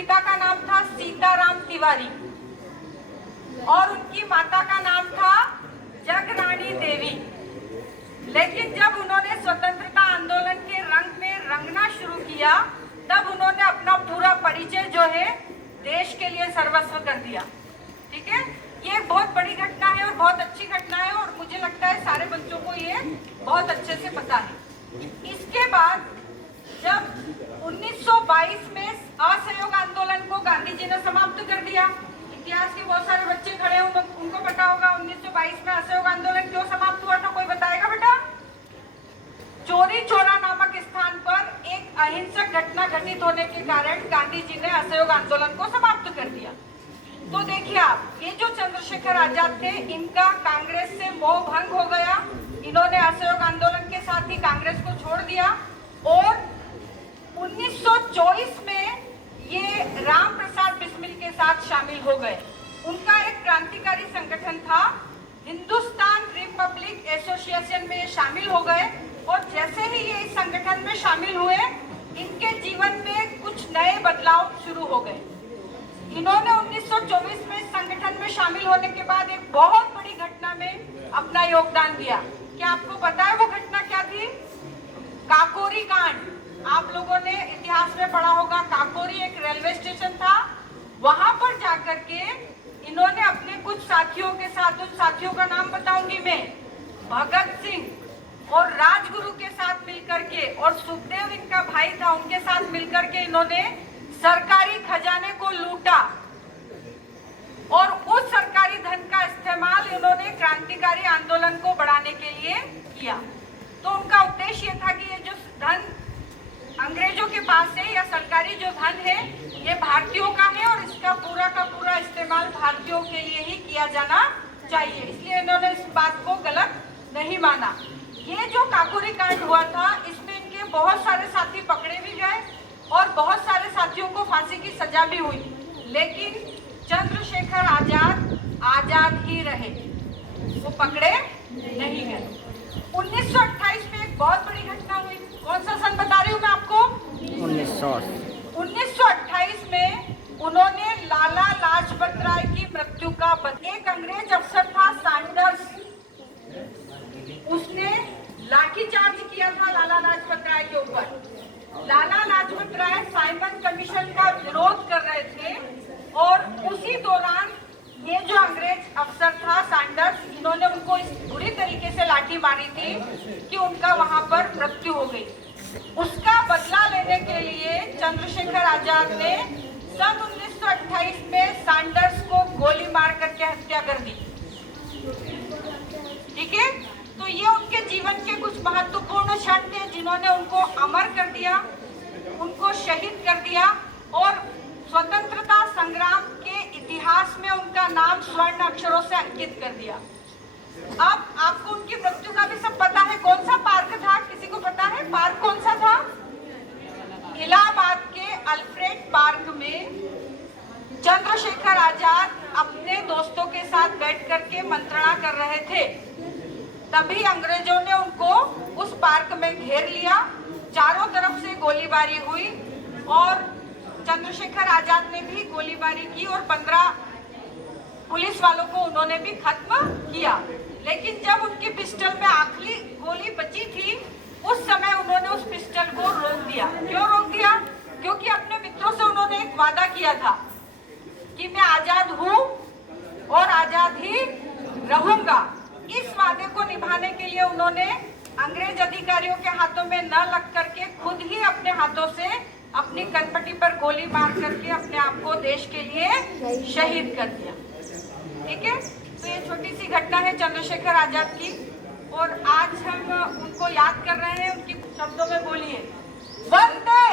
पिता का नाम था सीताराम तिवारी और उनकी माता का नाम था जगरानी देवी। लेकिन जब उन्होंने स्वतंत्रता आंदोलन के रंग में रंगना शुरू किया तब उन्होंने अपना पूरा परिचय जो है देश के लिए सर्वस्व कर दिया। ठीक है, ये एक बहुत बड़ी घटना है और बहुत अच्छी घटना है और मुझे लगता है सारे बच्चों को ये बहुत अच्छे से पता है। इसके बाद जब 1922 में असहयोग आंदोलन को गांधी जी ने समाप्त कर दिया, इतिहास के बहुत सारे बच्चे खड़े हैं, उनको पता होगा 1922 में असहयोग आंदोलन क्यों समाप्त हुआ था, कोई बताएगा बेटा? चोरी चौरा नामक स्थान पर एक अहिंसक घटना घटित होने के कारण गांधी जी ने असहयोग आंदोलन को समाप्त कर दिया। तो देखिए आप, ये जो चंद्रशेखर आजाद थे, इनका कांग्रेस से मोह भंग हो गया। इन्होंने असहयोग आंदोलन के साथ ही कांग्रेस को छोड़ दिया और 1924 में ये राम प्रसाद बिस्मिल के साथ शामिल हो गए। उनका एक क्रांतिकारी संगठन था हिंदुस्तान रिपब्लिक एसोसिएशन में शामिल हो गए और जैसे ही ये इस संगठन में शामिल हुए, इनके जीवन में कुछ नए बदलाव शुरू हो गए। इन्होंने 1924 में इस संगठन में शामिल होने के बाद एक बहुत बड़ी घटना में अपना योगदान दिया। क्या आपको पता है वो घटना क्या थी? काकोरी कांड। आप लोगों ने इतिहास में पढ़ा होगा, काकोरी एक रेलवे स्टेशन था। वहां पर जाकर के इन्होंने अपने कुछ साथियों के साथ, उन साथियों का नाम बताऊंगी मैं, भगत सिंह और राजगुरु के साथ मिलकर के, और सुखदेव इनका भाई था, उनके साथ मिलकर के इन्होंने सरकारी खजाने को लूटा और उस सरकारी धन का इस्तेमाल इन्होंने क्रांतिकारी आंदोलन को बढ़ाने के लिए किया। तो उनका उद्देश्य ये था कि ये जो धन अंग्रेजों के पास है या सरकारी जो धन है, ये भारतीयों का है और इसका पूरा का पूरा इस्तेमाल भारतीयों के लिए ही किया जाना चाहिए। इसलिए इन्होंने इस बात को गलत नहीं माना। ये जो काकोरी कांड हुआ था, इसमें इनके बहुत सारे साथी पकड़े भी गए और बहुत सारे साथियों को फांसी की सजा भी हुई, लेकिन चंद्रशेखर आजाद ही रहे, वो पकड़े नहीं गए। 1928 में एक बहुत बड़ी घटना हुई। कौन सा सन बता रही हूँ मैं आपको? 1928 में उन्होंने लाला लाजपत राय की मृत्यु का एक अंग्रेज अफसर था सैंडर्स, उसने लाठीचार्ज किया था लाला लाजपत राय के ऊपर। लाला लाजपत राय साइमन कमीशन का विरोध कर रहे थे और उसी दौरान ये जो अंग्रेज अफसर था सैंडर्स, इन्होंने उनको इस बुरी तरीके से लाठी मारी थी कि उनका वहां पर मृत्यु हो गई। उसका बदला लेने के लिए चंद्रशेखर आजाद ने सन 1928 में सैंडर्स को गोली मार करके हत्या कर दी। ठीक है, तो ये उनके जीवन के कुछ महत्वपूर्ण क्षण थे जिन्होंने उनको अमर कर दिया, उनको शहीद कर दिया और स्वतंत्रता संग्राम के इतिहास में उनका नाम स्वर्ण अक्षरों से अंकित कर दिया। अब आपको उनकी मृत्यु का भी सब पता है। कौन सा पार्क था, किसी को पता है? पार्क कौन सा था? इलाहाबाद के अल्फ्रेड पार्क में चंद्रशेखर आजाद अपने दोस्तों के साथ बैठ करके मंत्रणा कर रहे थे। तभी अंग्रेजों ने उनको उस पार्क में घेर लिया, चारों तरफ से गोलीबारी हुई और चंद्रशेखर आजाद ने भी गोलीबारी की और 15 पुलिस वालों को उन्होंने भी खत्म किया। लेकिन जब उनकी पिस्टल में आखिरी गोली बची थी, उस समय उन्होंने उस पिस्टल को रोक दिया। क्यों रोक दिया? क्योंकि अपने मित्रों से उन्होंने एक वादा किया था कि मैं आजाद हूँ और आजाद ही रहूंगा। इस वादे को निभाने के लिए उन्होंने अंग्रेज अधिकारियों के हाथों में न लग करके खुद ही अपने हाथों से अपनी कनपट्टी पर गोली मार करके अपने आप को देश के लिए शहीद कर दिया। ठीक है, तो ये छोटी सी घटना है चंद्रशेखर आजाद की और आज हम उनको याद कर रहे हैं। उनकी शब्दों में बोलिए, वंदे